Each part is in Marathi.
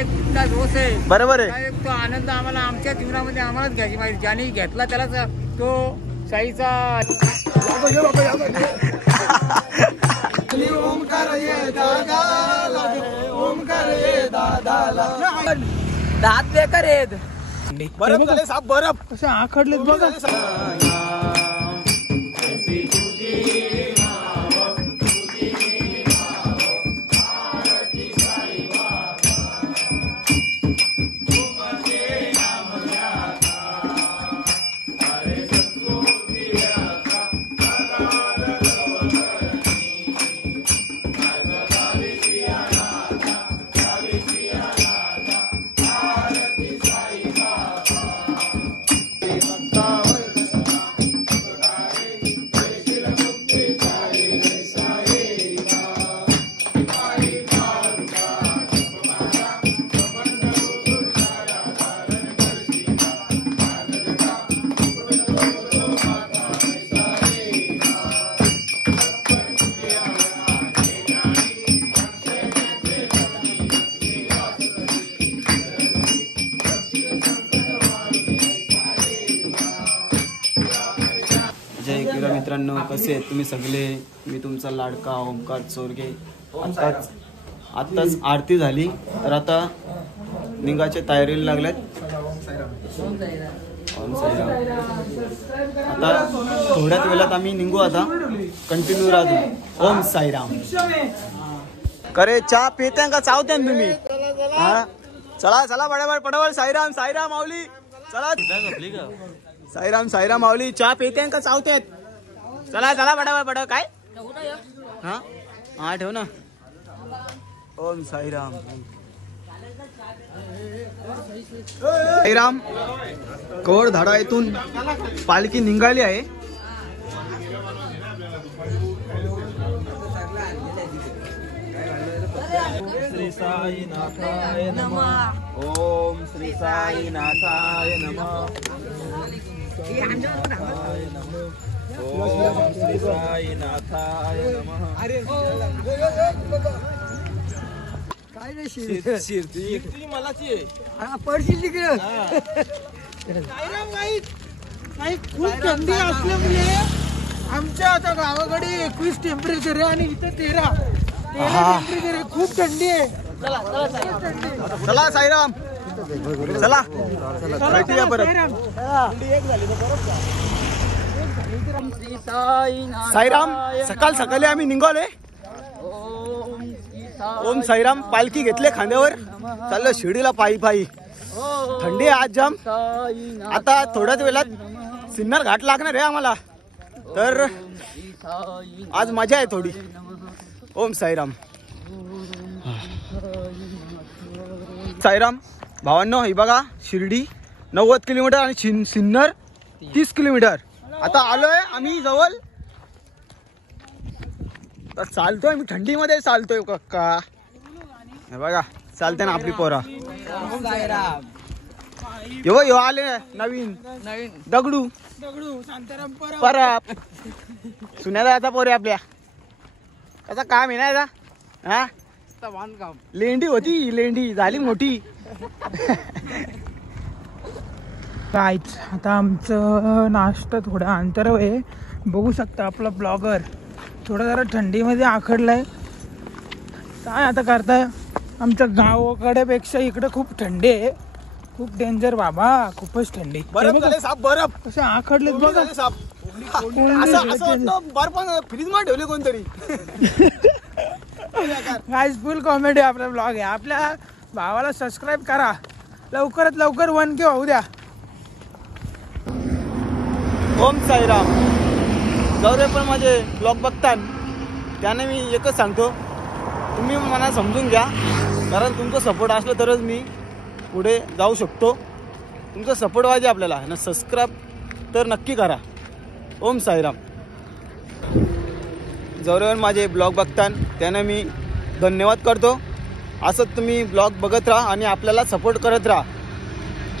एक तितका जोश आहे. बरोबर आहे. तो आनंद आम्हाला आमच्या जीवनामध्ये आम्हालाच घ्यायची माहिती. ज्याने घेतला त्यालाच तो साईचा ओमकार ये दादा ओमकार ये दादाला दात बेकार आहेत. बरफ झाले साप बरफ कसे आखडलेत बघा. मित्रांनो, कसे आहेत तुम्ही सगळे? मी तुमचा लाडका ओमकार चोरगे. आत्ताच आरती झाली तर आता निघायच्या तयारीला लागल्यात. ओम साईराम. आता थोड्याच वेळात आम्ही निघू. आता कंटिन्यू राहतो. ओम साईराम. करे चहा पित्या का चावत्या तुम्ही? हा चला चला पडावळ पडावळ. साईराम साईराम माऊली. चला साईराम साईराम माऊली. चहा पित्या का चावत्यात? चला चला पडावळ पडाव. काय हा हा ठेव ना. ओम साईराम. साईराम. कवड धाडा येथून पालखी निघाली आहे. श्री साईनाथाय नमः. ओम श्री साईनाथाय नमः. ओम श्री साईनाथाय नमः. काय रे शिरती मलाची पडशील तिकडे. खूप थंडी असल्यामुळे आमच्या आता गावाकडे 21 टेम्परेचर आहे आणि इथं 13 टेम्परेचर आहे. खूप थंडी आहे. चला साईराम. चला भेटूया परत. साईराम. सकाळ सकाळी आम्ही निघालोय. ओम साईराम. पालखी घेतले खांद्यावर. चाललं शिर्डीला पायी पायी. थंडी आहे आज जाम. आता थोड्याच वेळात सिन्नर घाट लागणार आहे आम्हाला. तर आज मजा आहे थोडी. ओम साईराम. साईराम भावांनो, ही बघा शिर्डी 90 किलोमीटर आणि सिन्नर 30 किलोमीटर. आता आलोय आम्ही जवळ. तर चालतोय मी थंडीमध्ये चालतोय का. हे बघा चालते ना आपली पोरा. यो आले नवीन दगडू परब. सुन्याला आता पोरे आपल्या कसा काम आहे ना याचा. हा बांधकाम. लेंडी होती, लेंडी झाली मोठी. काहीच आता आमचं नाश्ता थोडा अंतरावर आहे. बघू शकता आपला ब्लॉगर थोडा जरा थंडीमध्ये आखडलाय. काय आता करताय. आमच्या गावाकडे पेक्षा इकडे खूप थंडी आहे. खूप डेंजर बाबा. खूपच थंडी. बरफ झाले साप बरफ. कसे आखडलेत बघा साप. बर्फ फ्रीज मध्ये ठेवले कोणतरी. गाइस फुल कॉमेडी आपला ब्लॉग आहे. आपल्या भावाला सबस्क्राईब करा. लवकरात लवकर 1K होऊ द्या. ओम साईराम. जवळ पण माझे ब्लॉग बघतात त्याने मी एकच सांगतो, तुम्ही मला समजून घ्या. कारण तुमचं सपोर्ट असलं तरच मी पुढे जाऊ शकतो. तुमचा सपोर्ट पाहिजे आपल्याला ना. सबस्क्राईब तर नक्की करा. ओम साईराम. जवळ माझे ब्लॉग बघतात त्याने मी धन्यवाद करतो. असंच तुम्ही ब्लॉग बघत राहा आणि आपल्याला सपोर्ट करत राहा.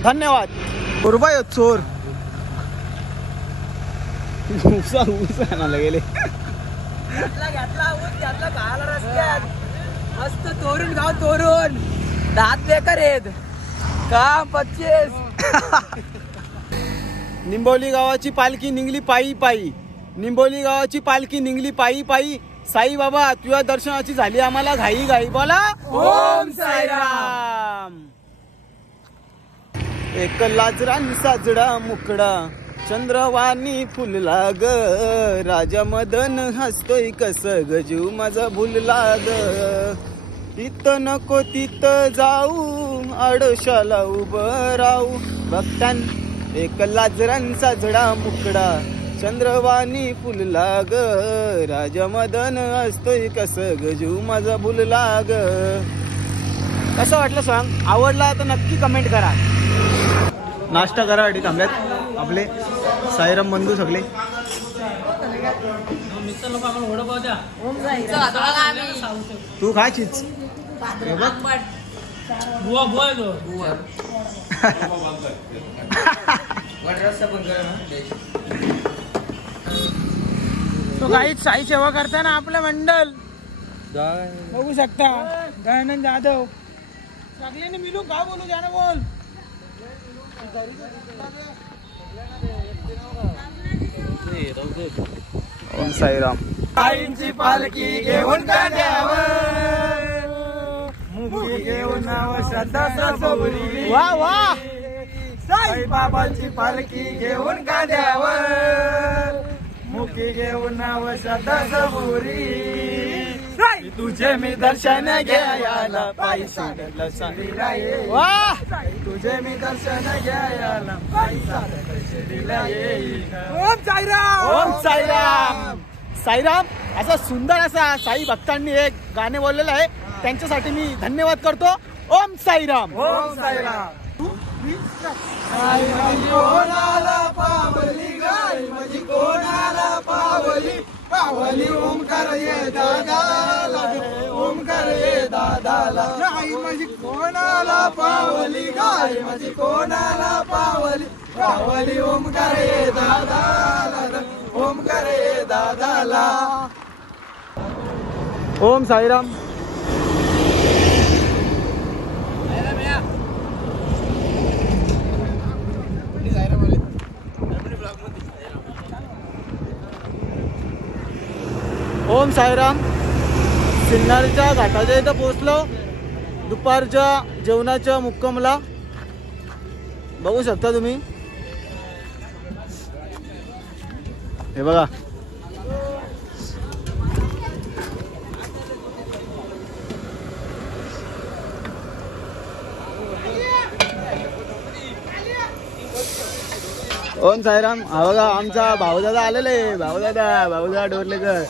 धन्यवाद. गुरुबाई चोर गेले. मस्त तोरण गाव तोरण. दात बेकार आहेत का 25. निंबोली गावाची पालखी निघली पायी पायी. निंबोली गावाची पालखी निघली पायी पायी. साई बाबा तुझ्या दर्शनाची झाली आम्हाला घाई घाई. बोला ओम साईराम. एक लाजरान साजडा मुकडा चंद्रवाणी फुलला ग. राजा मदन हसतोय कस ग जीव माझा भुलला ग. तिथं नको तिथं जाऊ आडोशाला उभं राहू भक्तां. एक लाजरान साजडा मुकडा चंद्रवाणी फुलला ग. राजा मदन हसतोय कस ग जीव माझा भुलला ग. कसं वाटलं सॉंग? आवडला तर नक्की कमेंट करा. नाश्ता करासाठी थांबल्यात आपले साईराम बंधू सगळे. तू खा चीज. तो काही साई सेवा करताना आपलं मंडल बघू शकता. दयानंद जाधव सगळ्यांनी मिळून का बोलू द्या ना. बोल ओम साईराम. साईंची पालखी घेऊन कांद्यावर मुगी घेऊन श्रद्धा सबुरी. वा वा. साई बाबांची पालखी घेऊन कांद्यावर मुगी घेऊन श्रद्धा सबुरी. तुझे मी दर्शन घ्यायला पायी सागरला सांगितला ये. वा. तुझे मी दर्शन घ्यायला पायी सागरला ये. ओम साईराम. ओम साईराम. साईराम असा सुंदर असा साई भक्तांनी एक गाणे बोललेलं आहे. त्यांच्यासाठी मी धन्यवाद करतो. ओम साईराम. ओम साईराम. कोणाला पावली गाय माझी कोणाला पावली. पावली ओमकार ये दादाला. ओमकार ये दादाला. गाय माझी कोणाला पावली गाय माझी कोणाला पावली. पावली ओमकार ये दादाला. ओमकार ये दादाला. ओम साईराम. ओम साईराम. सिन्नरच्या घाटाच्या इथं पोहोचलो. दुपारच्या जेवणाच्या मुक्कामला बघू शकता तुम्ही. हे बघा ओम साईराम. हा बघा आमचा भाऊदादा आलेले. भाऊदादा डोरलेकर.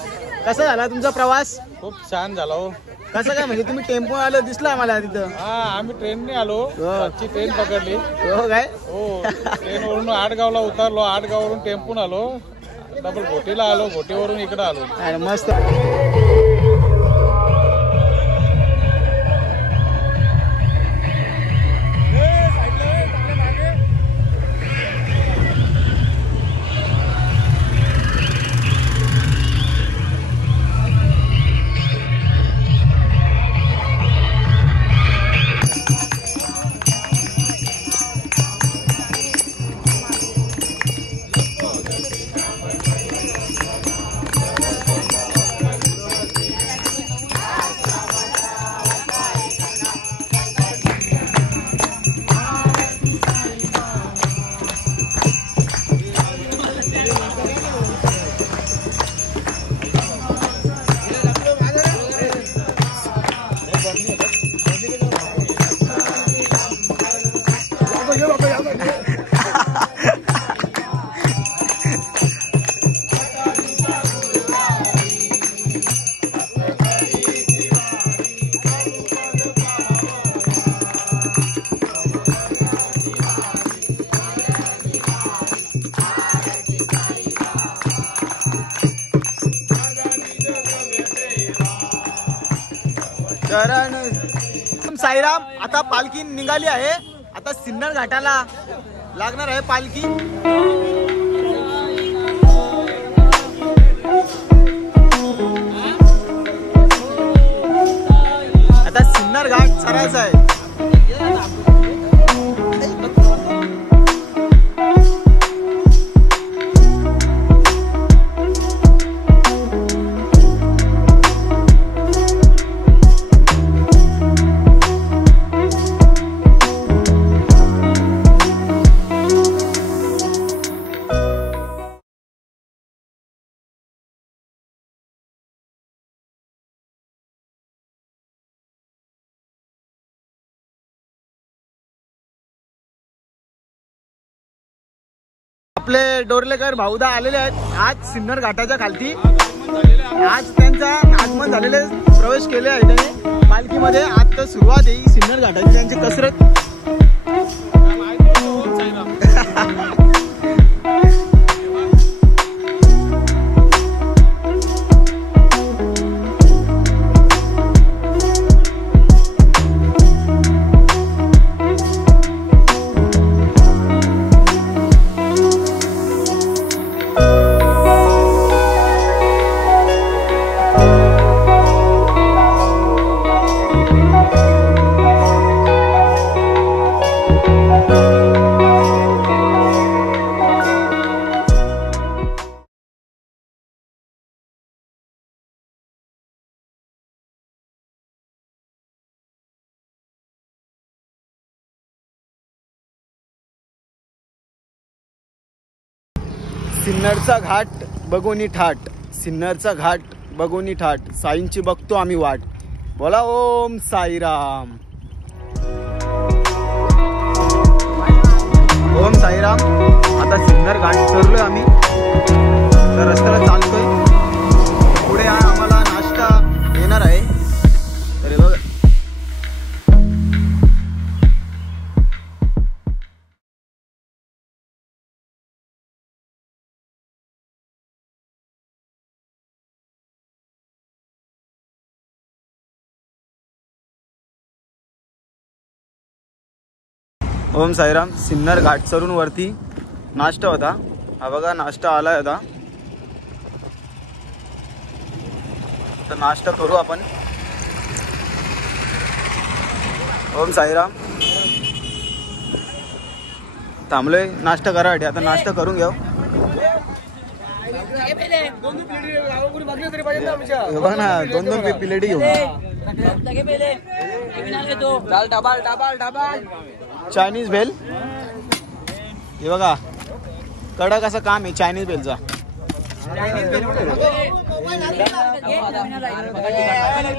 कसा झाला तुमचा प्रवास? खूप छान झाला हो. कसं काय म्हणजे तुम्ही टेम्पो आलो दिसला आम्हाला तिथं? हा आम्ही ट्रेनने आलो. आजची ट्रेन पकडली. हो काय? हो ट्रेनवरून आडगावला उतरलो. आडगाववरून टेम्पून आलो. डबल घोटीला आलो. घोटीवरून इकडे आलो. अरे मस्त. साईराम. आता पालखी निघाली आहे. आता सिन्नर घाटाला लागणार आहे पालखी. आता सिन्नर घाट चढायचा आहे. आपले डोरलेकर भाऊदा आलेले आहेत आज सिन्नर घाटाच्या खालती. आज त्यांचा आगमन झालेले प्रवेश केले आहे त्याने पालखीमध्ये. आज तर सुरुवात आहे सिन्नर घाटाची त्यांची कसरत. सिन्नरचा घाट बघोनी ठाट, सिन्नरचा घाट बघोनी ठाट, साईंची बघतो आम्ही वाट. बोला ओम साईराम. ओम साईराम. आता सिन्नर घाट चढलोय आम्ही, तर रस्त्याला चालतोय. पुढे आम्हाला नाश्ता येणार आहे. तर बघा ओम साईराम. सिन्नर घाट चढून वरती नाश्ता होता. हा बघा नाश्ता आलाय आता. तर नाश्ता करू आपण. ओम साईराम. थांबलोय नाश्ता करायसाठी. आता नाश्ता करून घेऊ. बघा ना 2-2 प्लेटी घेऊ. चायनीज भेल. हे बघा कडक असं काम आहे चायनीज भेलचा.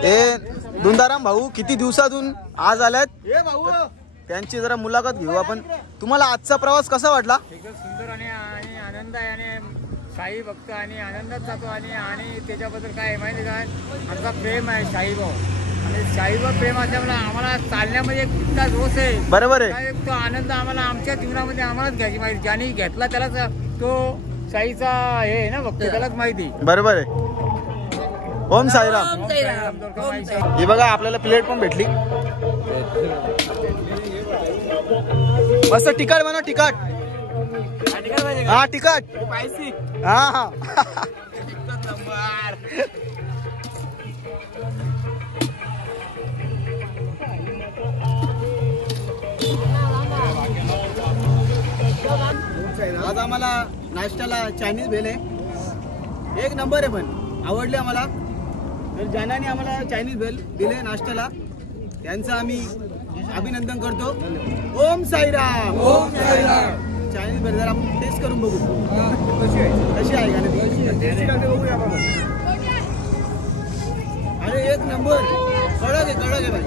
हे धुंदाराम भाऊ किती दिवसातून आज आल्यात. त्यांची जरा मुलाखत घेऊ आपण. तुम्हाला आजचा प्रवास कसा वाटला? एकदम सुंदर आणि आनंद आहे. आणि साई भक्त आणि आनंदात जातो. आणि त्याच्याबद्दल काय माहिती काय, आमचा प्रेम आहे साईभाऊ. आणि साईबाबा प्रेम असल्यामुळे आम्हाला चालण्यामध्ये इतका जोश आहे. बरोबर आहे. तो आनंद आम्हाला आमच्या जीवनामध्ये आम्हालाच घ्यायची माहिती. ज्याने घेतला त्यालाच तो साईचा हे आहे ना भक्त, त्यालाच माहिती. बरोबर आहे. ओम साईराम. हे बघा आपल्याला प्लेट पण भेटली. मस्त तिखट बनव. तिखट. हा तिखट. हा हा. आज आम्हाला नाश्त्याला चायनीज भेल आहे. एक नंबर आहे. पण आवडले आम्हाला. तर ज्याने आम्हाला चायनीज भेल दिले नाश्त्याला त्यांचं आम्ही अभिनंदन करतो. ओम साईराम. ओम साईराम. चायनीज भेल जरा टेस्ट करून बघू कशी आहे. अरे एक नंबर. कडक आहे. कडक आहे भाई.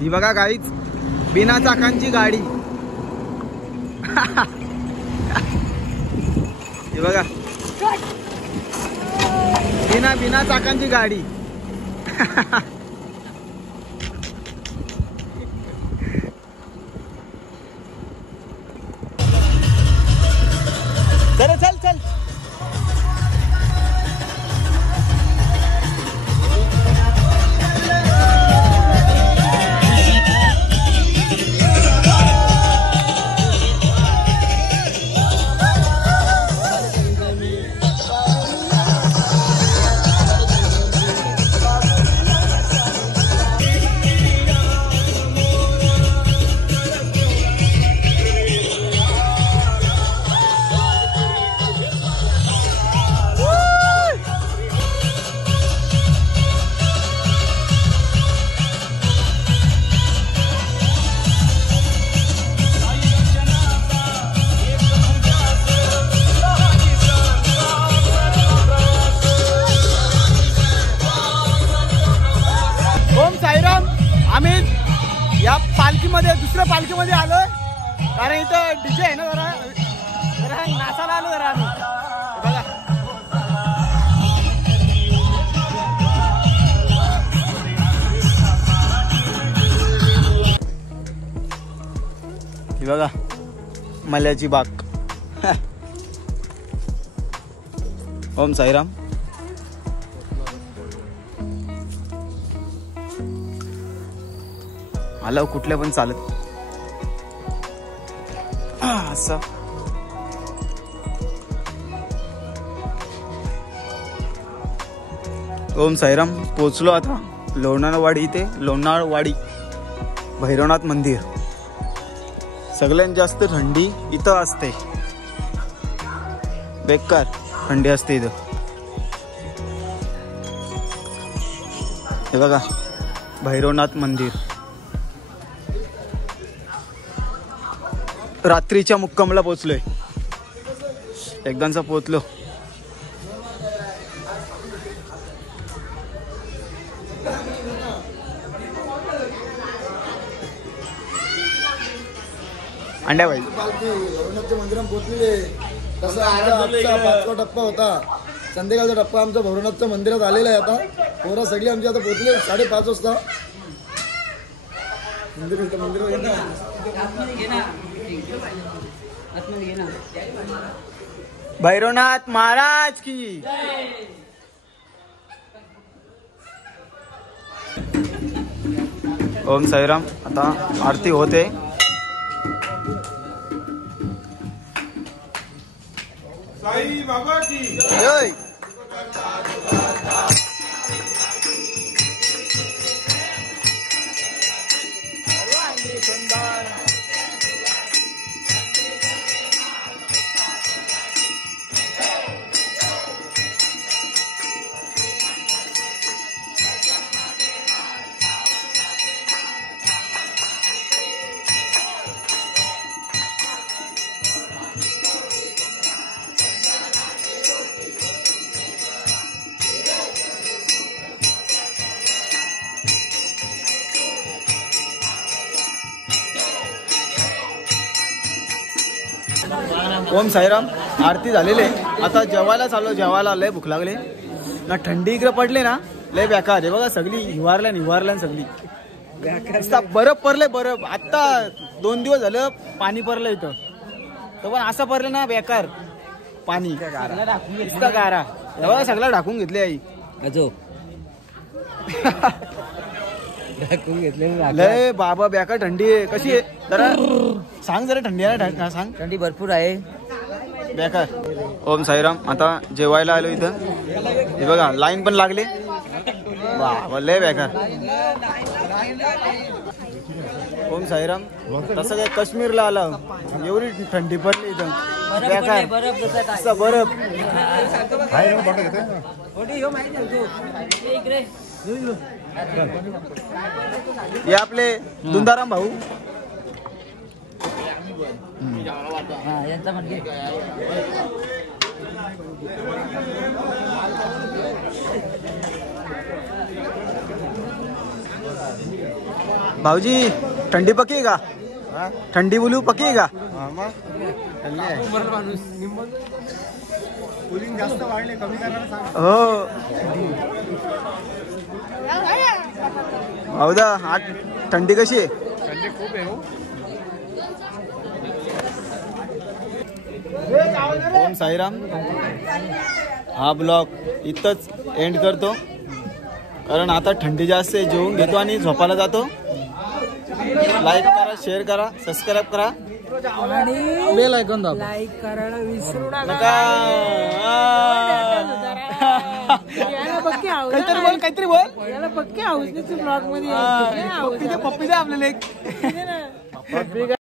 ही बघा गाईच बिना चाकांची गाडी. ही बघा बिना चाकांची गाडी. चल चल चल. इकडे पालखीमध्ये आलोय कारण इथं डीजे आहे ना जरा जरा नाचायला आलो जरा आम्ही बघा. ही बघा मल्याची बाग. ओम साईराम. आलं कुठल्या पण चालत असं. ओम साईराम. पोचलो आता लोणारवाडी इथे. लोणारवाडी भैरवनाथ मंदिर. सगळ्यात जास्त थंडी इथं असते. बेकार थंडी असते इथं. हे बघा भैरवनाथ मंदिर. रात्रीच्या मुक्कामला पोचलोय. एकदाचा पोचलो. अंड्या भाई भैरवनाथच्या मंदिरात पोहोचलेले. तसा आमचा 5वा टप्पा होता. संध्याकाळचा टप्पा आमचा भैरवनाथच्या मंदिरात आलेला आहे. आता पोरं सगळी आमची आता पोहोचले 5:30 वाजता. भैरवनाथ महाराज की. ओम साईराम. आता आरती होते. साई बाबा की जय. ओम साईराम. आरती झालेली आहे. आता जेवायला चाललो. जेवायला लय भूक लागले ना. थंडी इकडे पडले ना लय बेकार. हे बघा सगळी हिवारल्या सगळी. बरफ पडले बरफ. आता 2 दिवस झालं पाणी पडलं इथं. तर पण असं पडलं ना बेकार पाणी. नुसता गारा. हे बघा सगळं ढाकून घेतले आई. लय बाबा बेकार थंडी आहे. कशी आहे जरा सांग. जरा थंडी आहे ना सांग. थंडी भरपूर आहे बेकार. ओम साईराम. आता जेवायला आलो इथं. हे बघा लाईन पण लागली. वा लय बेकार. ओम साईराम. तसं काय काश्मीरला आलं एवढी थंडी पडली इथं बेकार. बरफ. हे आपले दुंदाराम भाऊ. भाऊजी थंडी पकी आहे का? थंडी बोलू पकी आहे का? हो भाऊदा आज थंडी कशी आहे? थंडी खूप आहे हो. ओम साईराम. हा ब्लॉग इथंच एंड करतो कारण आता थंडी जास्त आहे. जेवून घेतो आणि झोपायला जातो. लाईक करा, शेअर करा, सबस्क्राईब करा, बेल आयकॉन दाबा. लाईक करायला विसरू नका. काहीतरी बोल. याला पक्के हाऊस ब्लॉग मध्ये पप्पी दे आपल्याला एक.